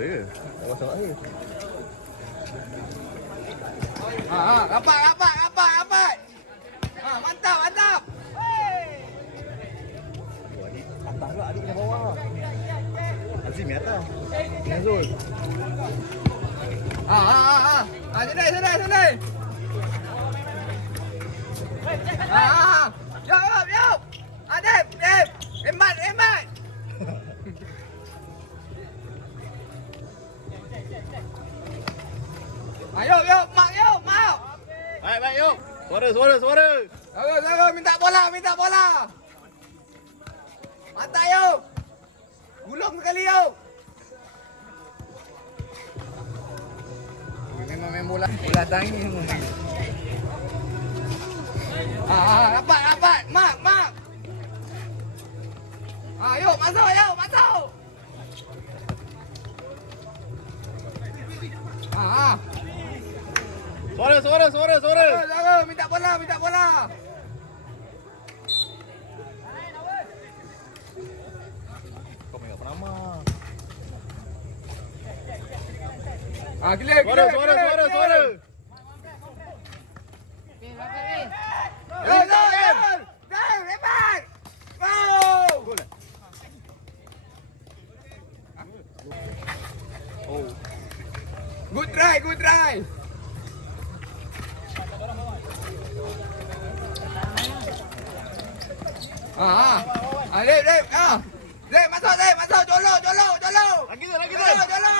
Saya. Awak salah saya. Ha, ha, rapat, rapat, rapat, rapat. Ha, mantap, mantap. Oh, adik. Atas pula adik kena bawah. Azim ni atas. Dengan Zul. Ha, ha, ha, ha. Ha, sini, sini, sini. Ha, ha, ha. Jom, jom, jom. Dep, Dep. Hemat, hemat. Ha, yuk, yuk, mak, yuk, mak. Baik, baik, yuk. Suara, suara, suara. Sabar, sabar, minta bola, minta bola. Mantap, yuk. Gulung sekali, yuk. Memang main bola. Bola tangi semua. Ah, ah, rapat, rapat. Mak, mak. Ah, yuk, masuk, yuk, masuk. Suara, suara, suara, suara. Jaga, minta bola, minta bola. Kau main. Ah, Suara, clear, suara, suara, suara. Go. Go. Oh. Good try, good try. Ah, ah. Dep, Dep, ah. Dep, masuk, Dep, masuk. Jolo, jolo, jolo. Lagi tu, lagi tu. Jolo, jolo.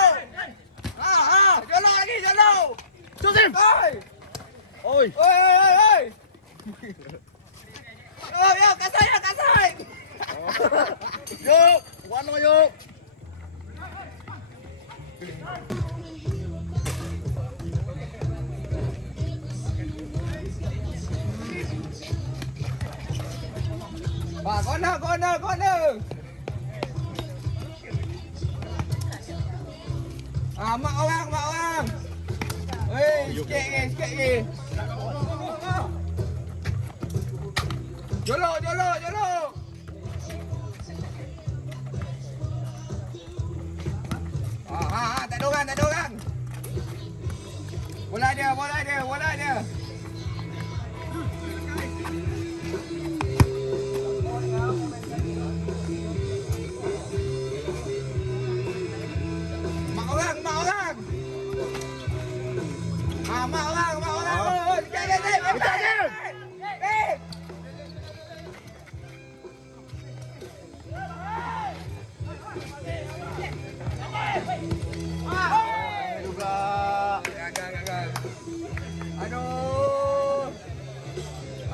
Ah, ah. Jolo lagi, jolo. Joseph. Oi. Oi. Oi, oi, oi. Yo, yo, kasai, ya, kasai. Yuk. Warna yuk. Pak, corner, corner, corner. Ah, mak orang, mak orang. Hei, sikit lagi, sikit lagi. Jolo, jolo, jolo. Ah, ah, ah, tak ada orang, tak ada orang. Bola dia, bola dia, bola dia.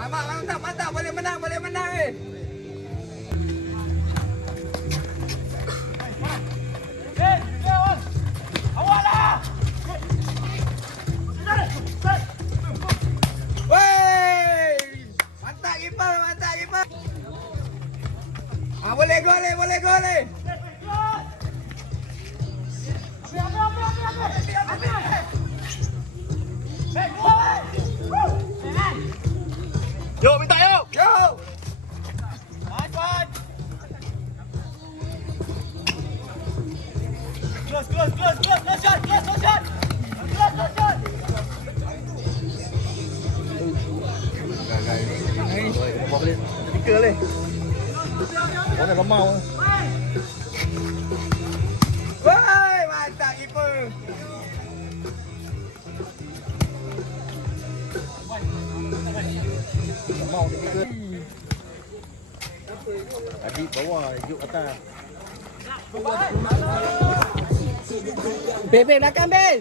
Ah, mantap, mantap. Boleh menang, boleh menang, eh. Ah boleh gol eh, boleh gol eh. Yuk, minta yuk. Yo! Bawa balik speaker leh. Orang dah lemau. Wey, mantap kiper. Lemau dia speaker. Adik bawah, yuk atas. Bebe belakang bes.